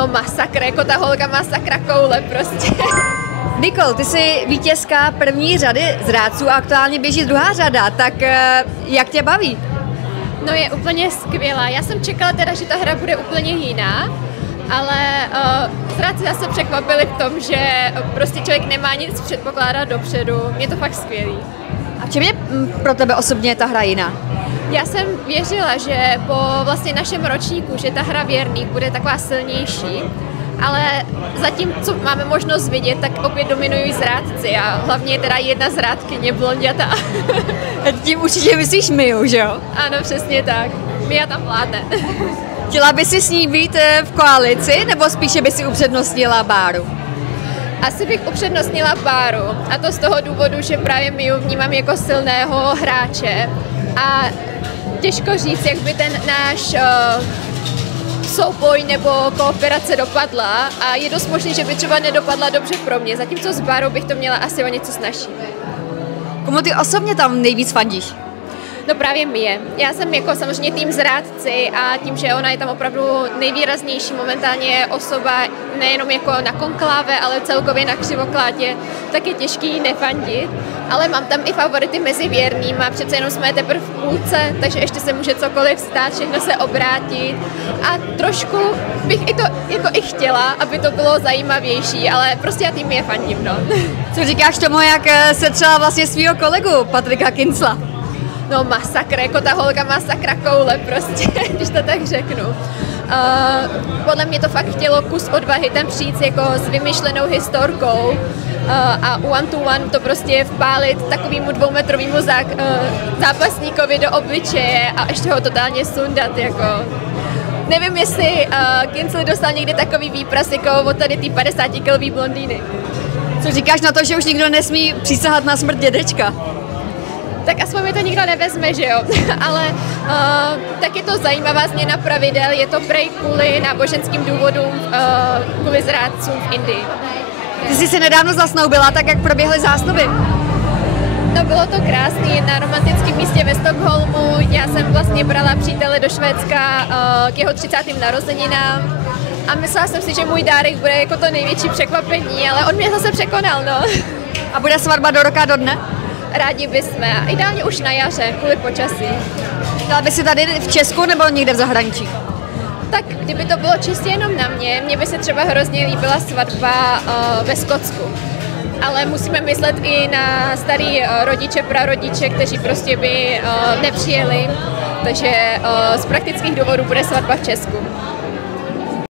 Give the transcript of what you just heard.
No masakr, jako ta holka masakra koule prostě. Nikol, ty jsi vítězka první řady zrádců a aktuálně běží druhá řada, tak jak tě baví? No je úplně skvělá. Já jsem čekala teda, že ta hra bude úplně jiná, ale zrádci zase překvapili v tom, že prostě člověk nemá nic předpokládat dopředu. Je to fakt skvělý. A v čem je pro tebe osobně ta hra jiná? Já jsem věřila, že po vlastně našem ročníku, že ta hra Věrný bude taková silnější, ale zatím, co máme možnost vidět, tak opět dominují zrádci a hlavně teda jedna zrádkyně blonděta. Tím určitě myslíš Miu, že jo? Ano, přesně tak. Mia tam vládne. Chtěla by si s ní být v koalici, nebo spíše by si upřednostnila Báru? Asi bych upřednostnila Báru, a to z toho důvodu, že právě Miu vnímám jako silného hráče a těžko říct, jak by ten náš souboj nebo kooperace dopadla a je dost možné, že by třeba nedopadla dobře pro mě, zatímco s Bárou bych to měla asi o něco snazší. Komu ty osobně tam nejvíc fandíš? No právě Mie. Já jsem jako samozřejmě tým zrádci a tím, že ona je tam opravdu nejvýraznější momentálně osoba, nejenom jako na konkláve, ale celkově na křivoklátě, tak je těžký nefandit. Ale mám tam i favority mezi věrnýma, přece jenom jsme teprve v půlce, takže ještě se může cokoliv stát, všechno se obrátit. A trošku bych i to jako i chtěla, aby to bylo zajímavější, ale prostě já tým je fandím, no. Co říkáš tomu, jak se třeba vlastně svýho kolegu Patrika Kincla? No masakr, jako ta holka masakra koule prostě, když to tak řeknu. Podle mě to fakt chtělo kus odvahy tam přijít jako s vymyšlenou historkou a one to one to prostě vpálit takovýmu 2metrovýmu zápasníkovi do obličeje a ještě ho totálně sundat, jako. Nevím, jestli Kincl dostal někdy takový výpras jako od tady ty 50-kilový blondýny. Co říkáš na to, že už nikdo nesmí přísahat na smrt dědečka? Tak aspoň mi to nikdo nevezme, že jo, ale tak je to zajímavá změna pravidel, je to prej kvůli náboženským důvodům, kvůli zrádcům v Indii. Ty jsi se nedávno zasnoubila, tak jak proběhly zásnuby? No bylo to krásný, na romantickém místě ve Stockholmu, já jsem vlastně brala přítele do Švédska k jeho 30. narozeninám a myslela jsem si, že můj dárek bude jako to největší překvapení, ale on mě zase překonal, no. A bude svatba do roka do dne? Rádi bychom, ideálně už na jaře, kvůli počasí. Chtěla by si tady v Česku nebo někde v zahraničí? Tak kdyby to bylo čistě jenom na mě by se třeba hrozně líbila svatba ve Skotsku. Ale musíme myslet i na starý rodiče, prarodiče, kteří prostě by nepřijeli, takže z praktických důvodů bude svatba v Česku.